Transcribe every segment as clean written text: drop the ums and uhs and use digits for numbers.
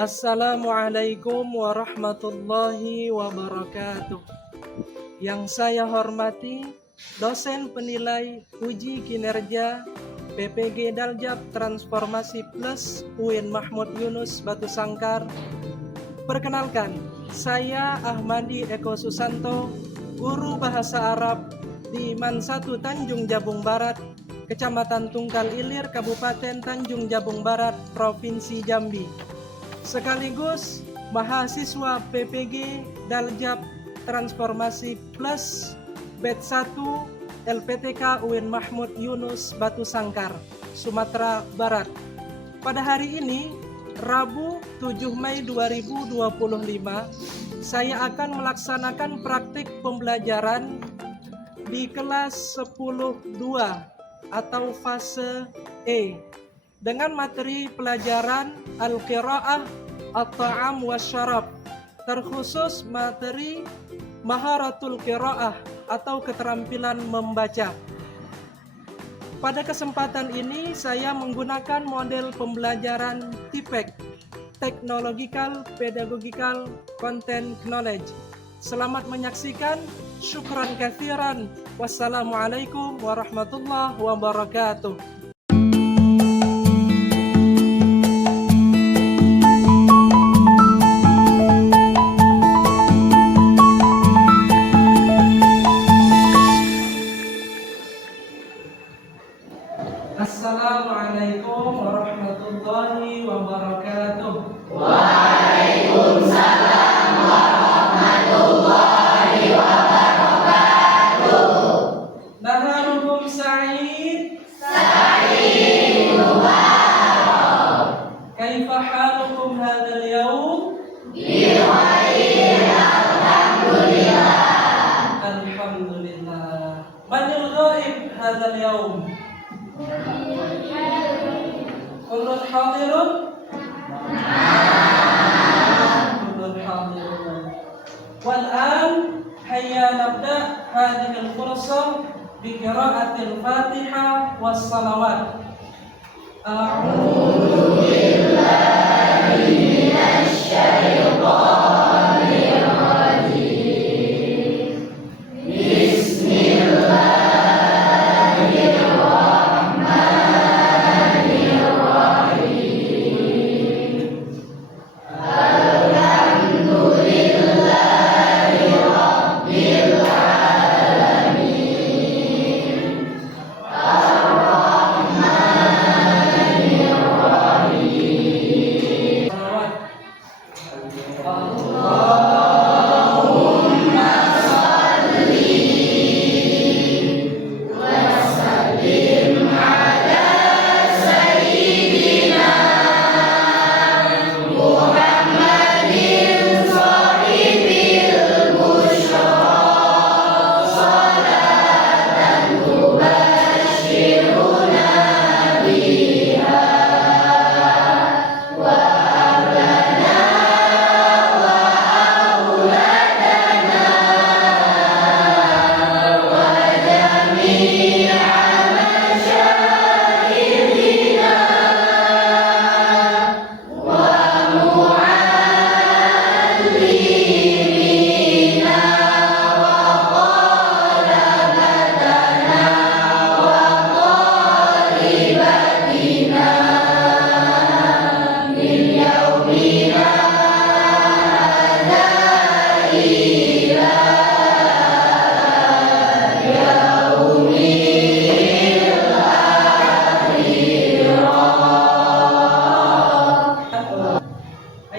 Assalamualaikum warahmatullahi wabarakatuh. Yang saya hormati dosen penilai uji kinerja PPG Daljab Transformasi Plus UIN Mahmud Yunus Batu Sangkar. Perkenalkan, saya Ahmadi Eko Susanto, guru bahasa Arab di MAN 1 Tanjung Jabung Barat, Kecamatan Tungkal Ilir, Kabupaten Tanjung Jabung Barat, Provinsi Jambi. Sekaligus mahasiswa PPG Daljab Transformasi Plus Batch 1 LPTK UIN Mahmud Yunus Batu Sangkar, Sumatera Barat. Pada hari ini, Rabu 7 Mei 2025, saya akan melaksanakan praktik pembelajaran di kelas 10.2 atau fase E dengan materi pelajaran Al-Qira'ah At-Ta'am Wasyarab, terkhusus materi Maharatul Qira'ah atau keterampilan membaca. Pada kesempatan ini saya menggunakan model pembelajaran TPEC, Technological Pedagogical Content Knowledge. Selamat menyaksikan. Syukran katsiran. Wassalamualaikum warahmatullahi wabarakatuh. Assalamualaikum warahmatullahi wabarakatuh. Waalaikumsalam warahmatullahi wabarakatuh. Naharukum sa'id. Sa'id mubarak. Kaifa halukum hadzal yawm? Bi khair, alhamdulillah. Alhamdulillah. Manil ghaib hadzal yawm? Kullun hadirun? Kullun hadirun. Wal'an hayya nabda hadhihi al-fursa bi qira'atil Fatihah was salawat. A'udzu billahi minasy syaithanir rajim. Bismillah.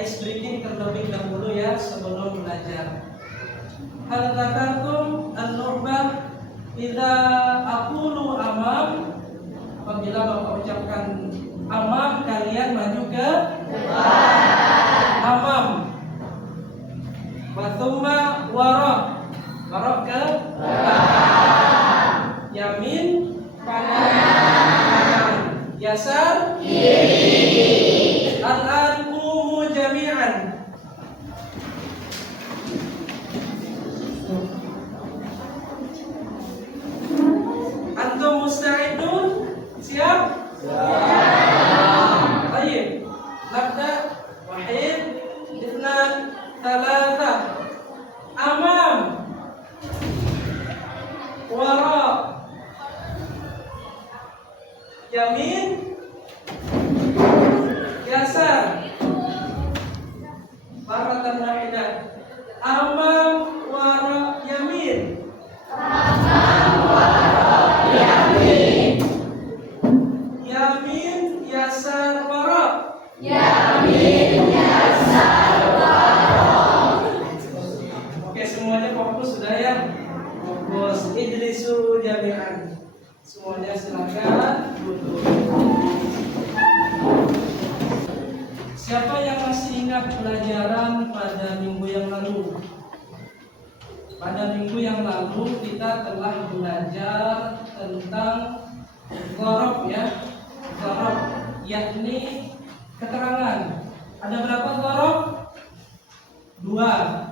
Ice breaking terlebih dahulu ya sebelum belajar. Hal dzakartum an-nu'bah idza aqulu amam. Apabila Bapak ucapkan amam, kalian maju ke depan. Amam. Wa tsumma wara. Wara ke belakang. Yamin kanan. Yasar kiri. Al-an qumu jami'an. Antum musta'idun? Siap? Siap. Baik. Nabda wahid, ithnan, thalatha. Amam, wara, yamin, yasar. Marratan wahidah. Amam, wara, yamin. Yamin, yasar, wara. Oke, semuanya fokus sudah ya? Fokus. Ijlisu jami'an. Semuanya silakan duduk. Siapa yang masih ingat pelajaran pada minggu yang lalu? Pada minggu yang lalu kita telah belajar tentang ghorob ya. Ghorob yakni keterangan. Ada berapa ghorob? 2.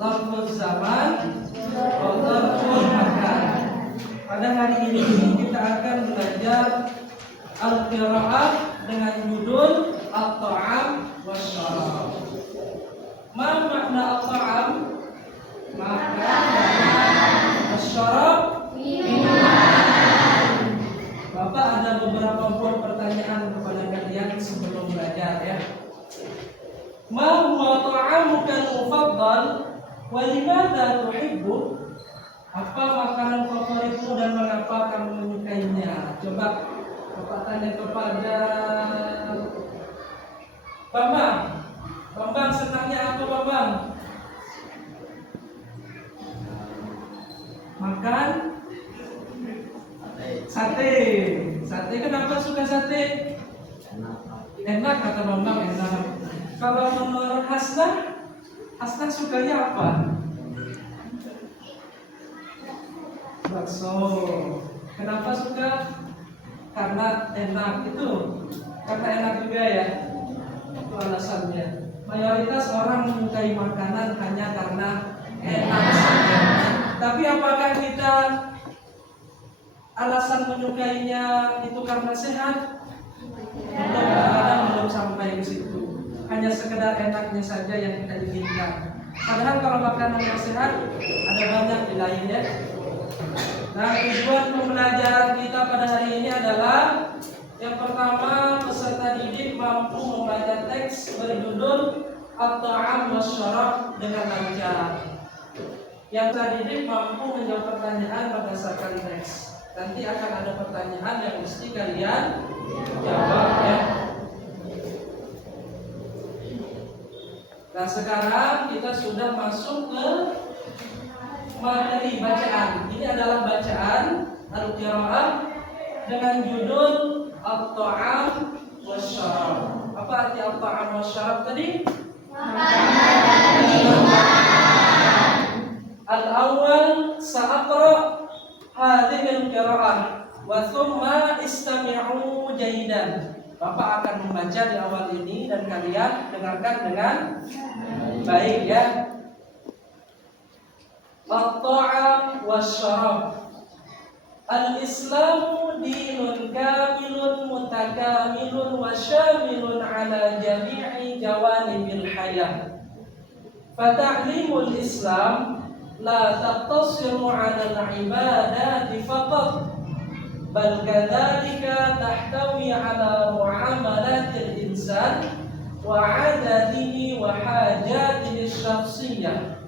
Lafaz zaman, lafaz makan. Pada hari ini kita akan belajar al-qiraah dengan judul at-ta'am wasyarab. Ma makna at-ta'am? Makanan. Wasyarab? Minuman. Bapak ada beberapa buah pertanyaan kepada kalian sebelum belajar ya. Ma huwa ta'amuka al-mufaddal wa limadha tuhibbu? Apa makanan favoritmu dan mengapa kamu menyukainya? Coba Bapak tanya kepada Bambang. Bambang senangnya apa Bambang? Makan sate. Sate kenapa suka sate? Enak kata Bambang, enak. Kalau menurut Hasnah, Hasnah sukanya apa? Bakso. Kenapa suka? Karena enak itu. Karena enak juga ya. Itu alasannya. Mayoritas orang menyukai makanan hanya karena enak saja. Tapi apakah kita alasan menyukainya itu karena sehat? Kadang-kadang belum sampai ke situ. Hanya sekedar enaknya saja yang kita inginkan. Padahal kalau makanan yang sehat ada banyak di lainnya. Nah, tujuan pembelajaran kita pada hari ini adalah yang pertama, peserta didik mampu membaca teks berjudul At-Ta'am wasyarab dengan lancar. Yang peserta didik mampu menjawab pertanyaan berdasarkan teks. Nanti akan ada pertanyaan yang mesti kalian jawab ya. Nah, sekarang kita sudah masuk ke materi bacaan. Ini adalah bacaan al-qiraah dengan judul at-ta'am wasyarab. Apa arti at-ta'am wasyarab tadi? Al-awwal sa'aqra hadhihi al-qiraah wa thumma istami'u jayidan. Bapak akan membaca di awal ini dan kalian dengarkan dengan baik ya. At-ta'am wasyarab. Al-Islamu dinun kamilun mutakamilun wa syamilun ala jami'i jawanibil hayah. Fata'limul Islam la taqtasiru ala al-ibadati faqat, bal kadzalika tahtawi ala muamalatil insan wa 'adatihi wa hajatihi syakhsiyah.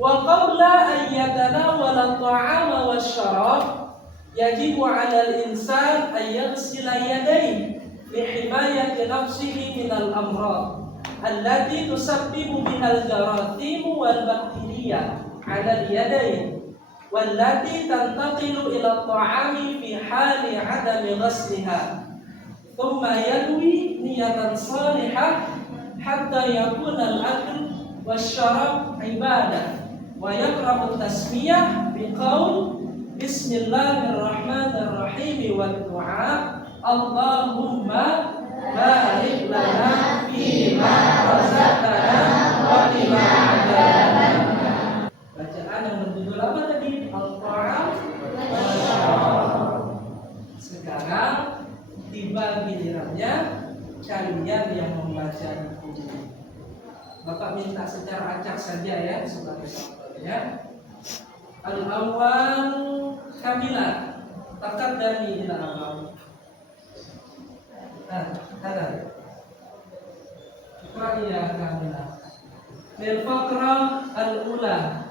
Wa qabla an yatanawala at-ta'ama wasyarab yajibu 'ala al-insan an yaghsila yadayhi li himayati nafsihi min al-amrad allati tusabbibu biha al-jarathim wal bakteriyah 'ala al-yadayn wallati tantaqilu ila at-ta'ami fi hali 'adami ghasliha thumma yanwi niyatan salihah hatta yakuna al-akl wasyarab ibadah. Wa yaqra'u tasmiyah biqaul bismillahirrahmanirrahim wa du'a Allahumma barik lana fima razaqtana wa qina adzabannar. Bacaan yang berjudul apa tadi? Al-Ta'am wasyarab. Sekarang tiba gilirannya kalian yang membaca buku. Bapak minta secara acak saja ya sebagai contohnya. Al-awwal kamilah taqaddami ila awal. Ada. Iqra kamilah. Lil faqra al-ula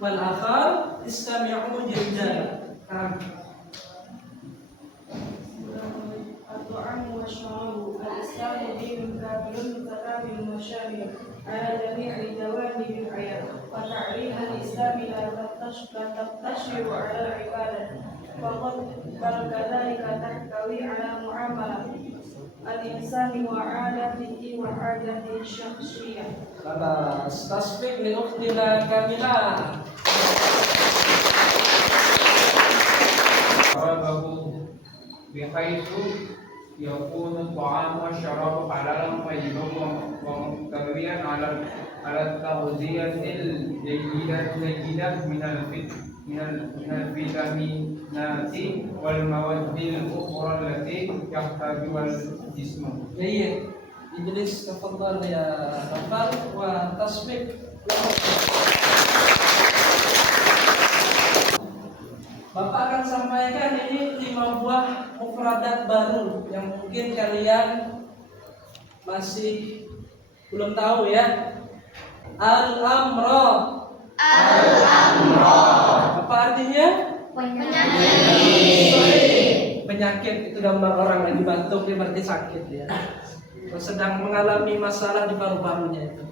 wal akhar istami'u jiddan. الطعام والشراب الإسلام دين كامل متكامل مشامل على جميع جوانب الحياة وتعليم الإسلام لا تقتصر على العبادة فقط بل كذلك تحتوي على معاملة الإنسان وعادته وحاجته الشخصية. خلاص تصفيق لأختنا كاملة. بحيث يكون الطعام والشراب حلالا طيبا ومحتويا على التغذية الجيدة من الفيتامينات والمواد الأخرى التي يحتاجها الجسم. جيد. اجلس تفضل يا رفال وتصفيق. Bapak akan sampaikan ini 5 buah mufradat baru yang mungkin kalian masih belum tahu ya. Al-amra. Apa artinya? Penyakit itu gambar orang lagi batuk, dia berarti sakit ya. Atau sedang mengalami masalah di paru-parunya itu.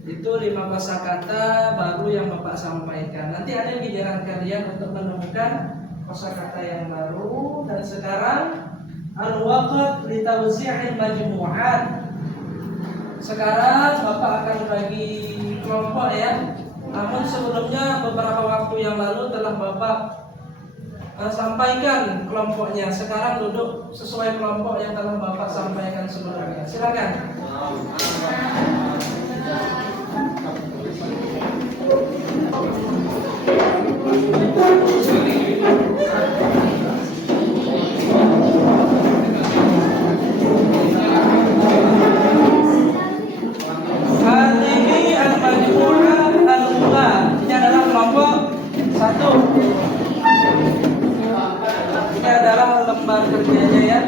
Itu 5 kosakata baru yang Bapak sampaikan. Nanti ada giliran kalian untuk menemukan kosakata yang baru. Dan sekarang al-waqt li tawzi'il majmu'at. Sekarang Bapak akan bagi kelompok ya. Namun sebelumnya beberapa waktu yang lalu telah Bapak sampaikan kelompoknya. Sekarang duduk sesuai kelompok yang telah Bapak sampaikan sebelumnya. Silakan. Hadhihi al-majmu'ah al-ula. Ini adalah kelompok 1. Ini adalah lembar kerjanya ya.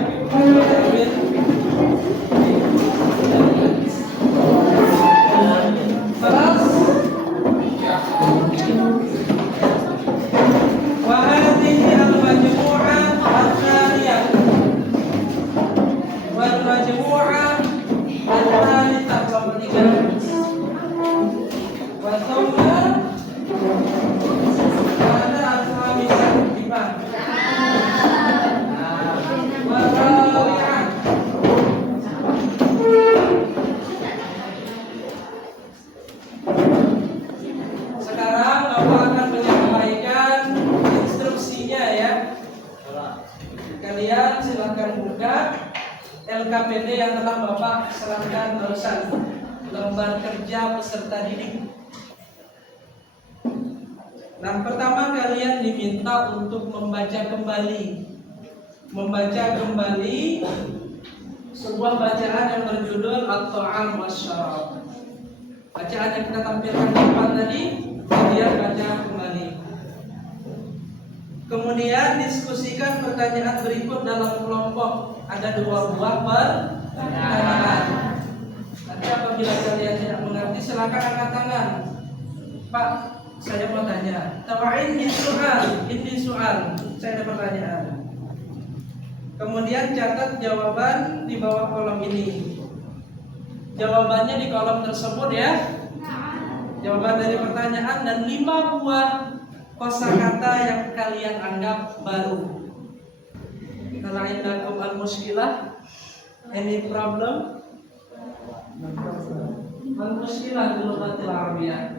Kalian silahkan buka LKPD yang telah Bapak serahkan barusan, lembar kerja peserta didik. Nah, pertama kalian diminta untuk membaca kembali sebuah bacaan yang berjudul At-Ta'am Wasyarab. Bacaan yang kita tampilkan di depan tadi, kalian baca kembali. Kemudian diskusikan pertanyaan berikut dalam kelompok. Ada 2 buah pertanyaan. Nanti apabila kalian tidak mengerti, silakan angkat tangan. Pak, saya mau tanya. Tawain ini soal. Saya ada pertanyaan. Kemudian catat jawaban di bawah kolom ini. Jawabannya di kolom tersebut ya. Jawaban dari pertanyaan dan 5 buah kosakata yang kalian anggap baru. Kalau indakum al-muskilah, any problem? Al-muskilah di lughatil Arabiyah.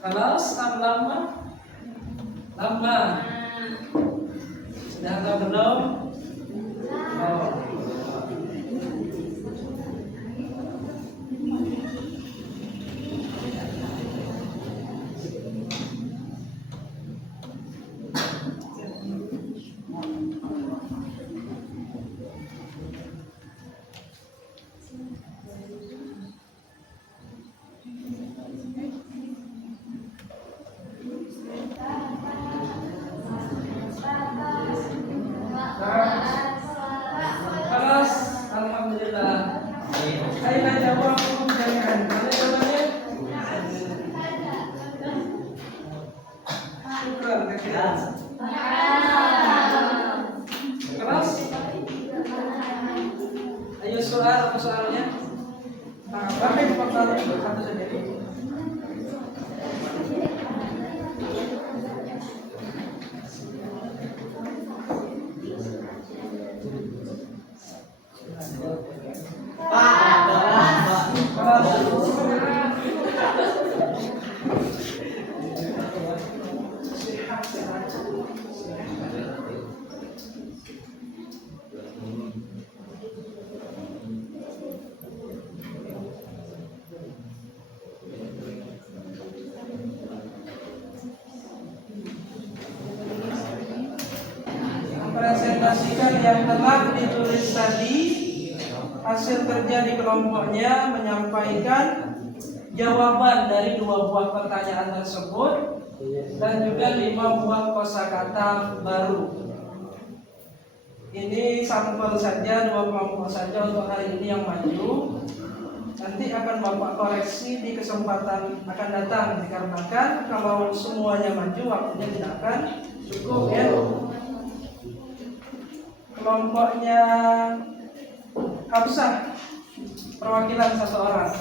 Khalas, lama. Sudah atau belum? Oh. soal apa soalnya? Pakai pertanyaan satu saja. Presentasikan yang telah ditulis tadi, hasil kerja di kelompoknya, menyampaikan jawaban dari 2 buah pertanyaan tersebut dan juga 5 buah kosakata baru. Ini sampel saja, 2 kelompok saja untuk hari ini yang maju. Nanti akan Bapak koreksi di kesempatan akan datang, dikarenakan kalau semuanya maju waktunya tidak akan cukup ya. Kelompoknya Hafsah, perwakilan 1 orang.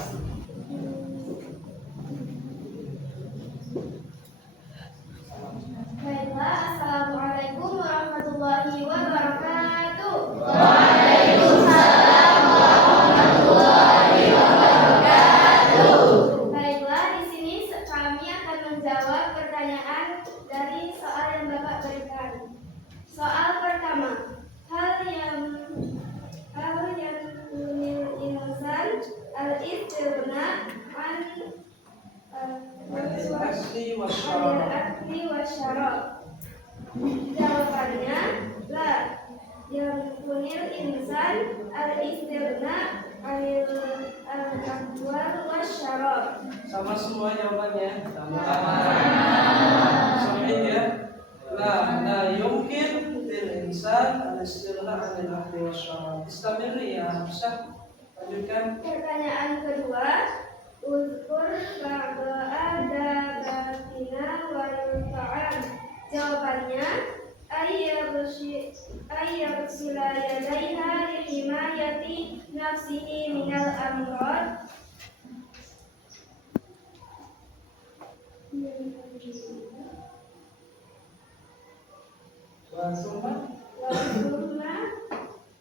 Baiklah, assalamualaikum warahmatullahi wabarakatuh. Waalaikumsalam warahmatullahi wabarakatuh. Baiklah, di sini kami akan menjawab pertanyaan dari soal yang Bapak berikan. Soal pertama, hal yang tunil insan al-istirna an Asli anil wasyarab. akli wasyarab. Jawabannya la. Yang tunil insan al-istirna anil al-akwal wasyarab. Sama semua jawabannya. Sampai ya. La yumkin lil insan al-istirna anil akli wasyarab. Istamiri ya Hafsah. Lanjutkan. Pertanyaan kedua, uzkur ba'da adabatina wal ta'am. Jawabannya ayyarsila yadaiha lihimayati nafsihi minal amrad. Wasuma. Wasumma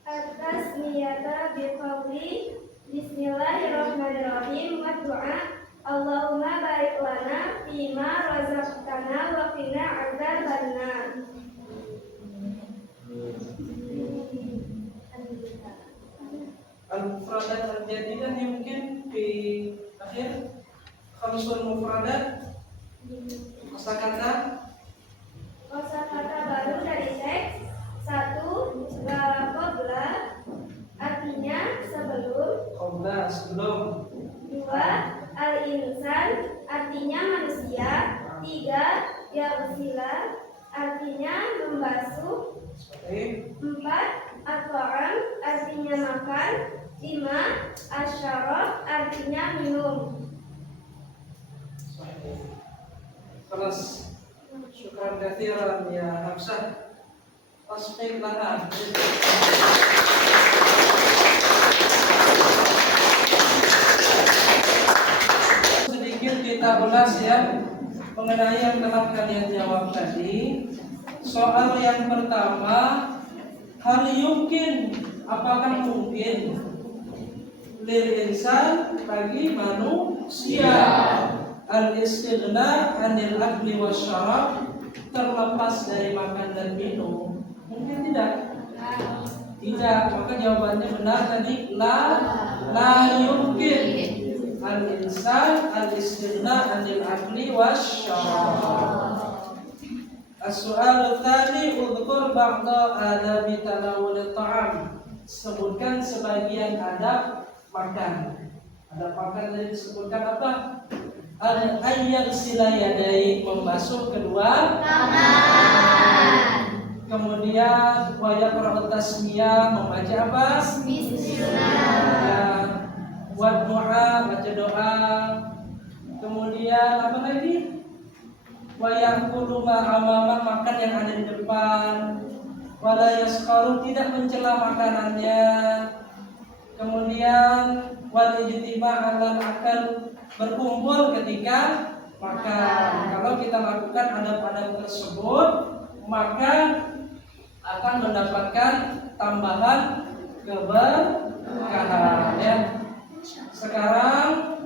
atas niyata biqawli bismillahirrahmanirrahim wa du'a Allahumma barik lana fima razaqtana wa qina adzabannar. Al-mufradat al-jadidah mungkin di akhir khamsul mufradat kosakata Kosakata baru dari teks. 1. Qabla, artinya sebelum. qabla sebelum. 2. Al-insan, artinya manusia. 3. Yaghsila, artinya membasuh. Seperti 4. At-ta'am, artinya makan. 5. Asyarab, artinya minum. terus. Syukran katsiran ya Hafsah. Tasbih laha. Sedikit kita ulas ya mengenai yang telah kalian jawab tadi. Soal yang pertama, hal yumkin, apakah mungkin lil insan bagi manusia al-istighna anil akli wasyarab, terlepas dari makan dan minum? Mungkin tidak. Tidak, maka jawabannya benar tadi la yumkin al-insan al-istighna anil akli wasyarab. As-su'al tsani udhkur ba'da adabi tanawul ta'am. Sebutkan sebagian adab makan. Adab makan tadi disebutkan apa? Al-ayyarsila yadai, membasuh kedua tangan. Kemudian wa yaqra'u tasmiyah, membaca apa? Bismillah. Wa du'a, baca doa. Kemudian apa lagi? Wa yaqulu ma amama, makan yang ada di depan. Wa la yaskharu, tidak mencela makanannya. Kemudian Kemudian wal ijtima' dan akan berkumpul ketika makan. Kalau kita lakukan adab-adab tersebut, maka akan mendapatkan tambahan keberkahan ya. Sekarang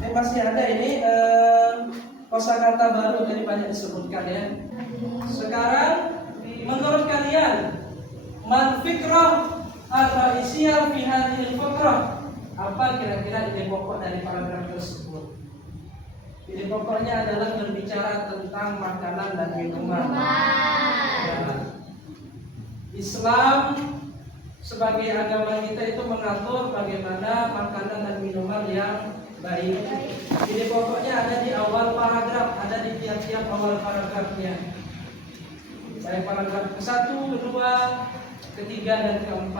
masih ada ini kosakata baru tadi banyak disebutkan ya. Sekarang menurut kalian man fikrah ar-ra'isiyah fi hadhil fikrah, apa kira-kira ide pokok dari paragraf tersebut? Ide pokoknya adalah berbicara tentang makanan dan minuman. Ya. Islam sebagai agama kita itu mengatur bagaimana makanan dan minuman yang baik. Ide pokoknya ada di awal paragraf, ada di tiap-tiap awal paragrafnya. Baik paragraf ke-1, ke-2, ke-3 dan ke-4.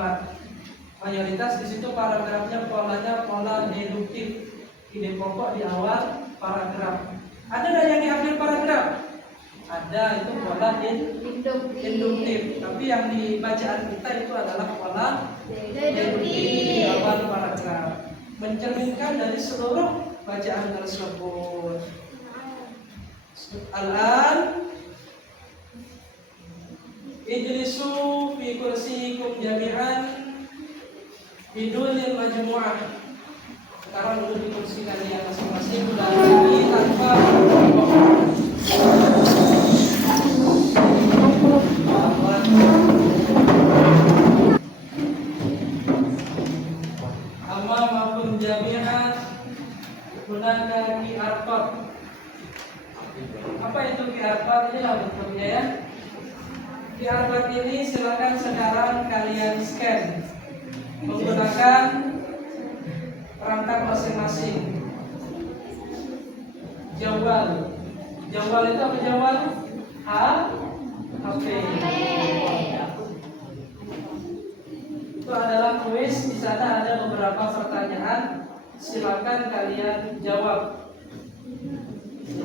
Mayoritas di situ paragrafnya polanya pola deduktif. Ide pokok di awal paragraf. Ada nggak yang di akhir paragraf? Ada, itu pola induktif. Tapi yang di bacaan kita itu adalah pola deduktif di awal paragraf, mencerminkan dari seluruh bacaan tersebut. Al-an ijlisu fi kursiyikum jami'an bidunil majmu'ah. Sekarang duduk di kursi kalian masing-masing dan ini tanpa amamakum jami'an hunaka QR code. Apa itu QR code? Inilah bentuknya ya. QR code ini silakan sekarang kalian scan menggunakan perangkat masing-masing. Jawal itu apa jawal? HP. Itu adalah kuis. Di sana ada beberapa pertanyaan. Silakan kalian jawab.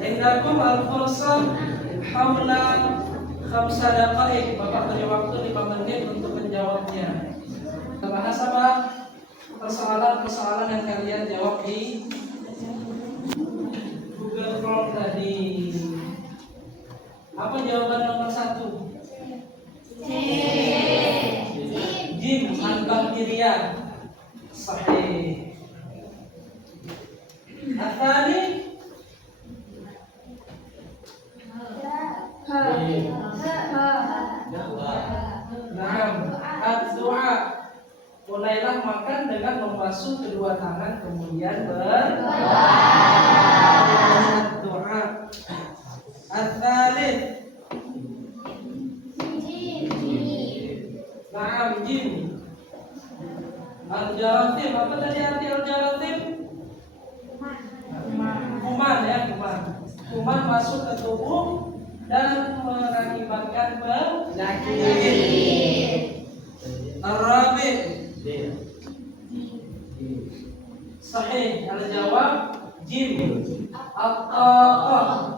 Indakum al-fursah haula 5 daqaiq. Bapak beri waktu 5 menit untuk menjawabnya. Kita bahas apa? Persoalan-persoalan yang kalian jawab di Google Form tadi. Apa jawaban nomor 1? Jim al-baktiriyah. Sahih. Athani ad-du'a. Mulailah makan dengan membasuh kedua tangan kemudian berdoa. At-thalith jim. Al-jarathim. Apa tadi arti al-jarathim? Kuman ya, kuman. Kuman masuk ke tubuh dan mengakibatkan penyakit. Ar-rabi' sahih. Al-jawab jim. At-taqah.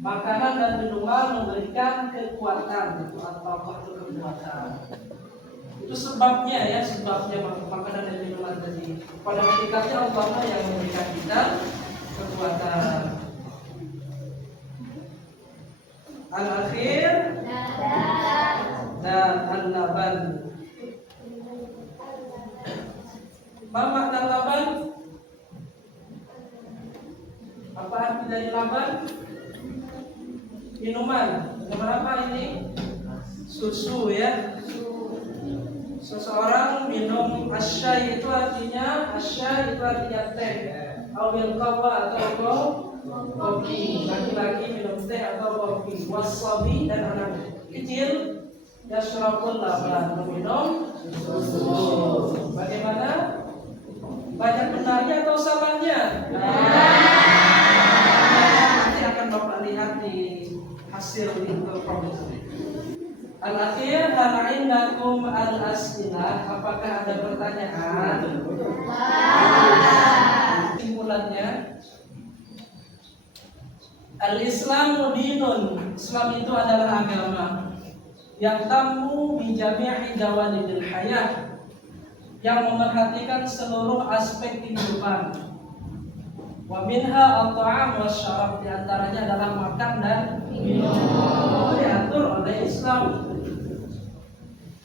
Makanan dan minuman memberikan kekuatan. Itu at-taqah, itu kekuatan. Itu sebabnya ya, sebabnya makanan dan minuman tadi. Pada hakikatnya Allah yang memberikan kita kekuatan. Al-akhir dan al-laban. Apa makna laban? Apa arti dari laban? Minuman. Minuman apa ini? Susu ya. Seseorang minum asyai itu artinya teh. Awil qahwa atau kopi. Laki-laki minum teh atau kopi. Wasabi dan anak kecil yashrabul laban, meminum susu. Bagaimana? Banyak benarnya atau salahnya? Nanti akan Bapak lihat di hasil interview. Al-akhir, hal indakum al-as'ilah. Apakah ada pertanyaan? Kesimpulannya, Al-Islamu dinun. Islam itu adalah agama. yang tamu bi jami'i jawanibil hayah, yang memerhatikan seluruh aspek kehidupan. Wa minha at-ta'am wasyarab, di antaranya adalah makan dan minum. Itu diatur oleh Islam.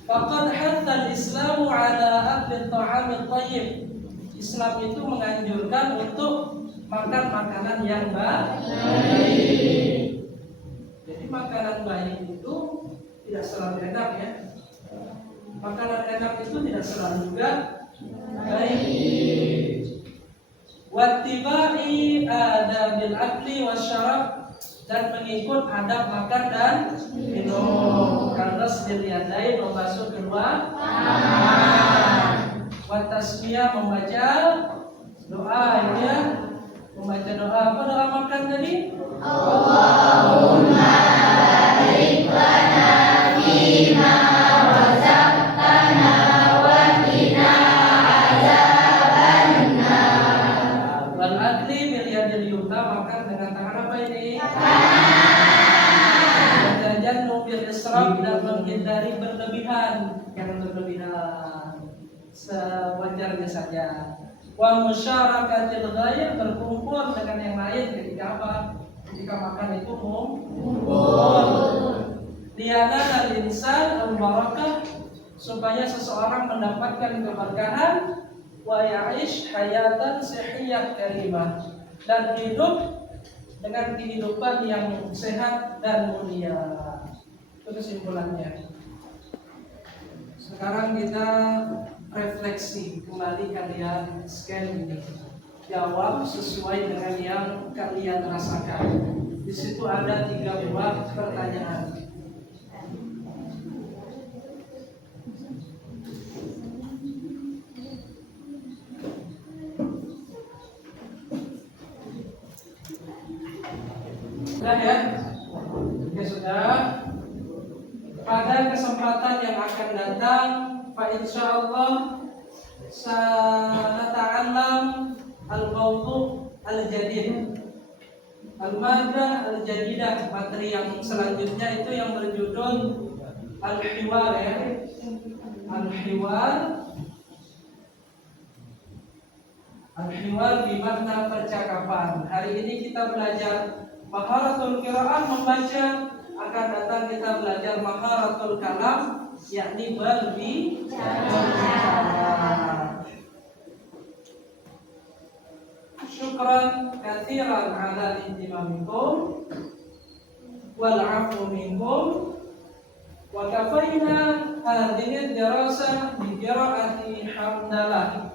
Faqad hatta al-Islamu ala akli at-ta'am at-tayyib. Islam itu menganjurkan untuk makan makanan yang baik. Jadi makanan baik itu tidak selalu enak ya. Makanan enak itu tidak selalu juga baik. Wattiba'i adabil akli wasyarab, dan mengikut adab makan dan minum. Karena sediadai membasuh kedua tangan. Watasmiyah, membaca doa ya. Membaca doa, apa doa makan tadi? Allahumma barik lana fima razaqtana wa qina azabannar. Wal akli bil yadil yumna, makan dengan tangan apa ini? Jajan bil israf, dan menghindari berlebihan. Jangan berlebihan, sewajarnya saja. Wa musyarakatil ghayr, berkumpul dengan yang lain ketika apa? Ketika makan itu kumpul. Liana al insan al barakah, supaya seseorang mendapatkan keberkahan. Wa ya'ish hayatan sihhiyah karimah, dan hidup dengan kehidupan yang sehat dan mulia. Itu kesimpulannya. Sekarang kita refleksi kembali, kalian scan ini, jawab sesuai dengan yang kalian rasakan. Di situ ada 3 buah pertanyaan. Sudah ya? Oke, sudah. Pada kesempatan yang akan datang, fa insyaallah sanata'allam al-mawdu' al-jadid, al-madah al-jadidah. Materi yang selanjutnya itu yang berjudul al-hiwar ya. Al-hiwar bermakna percakapan. Hari ini kita belajar maharatul qira'ah, membaca. Akan datang kita belajar maharatul kalam, yakni berbicara. Syukran katsiran ala intimamikum wal 'afwu minkum, wa kafaina hadhihi ad-dirasah bi qira'ati hamdalah.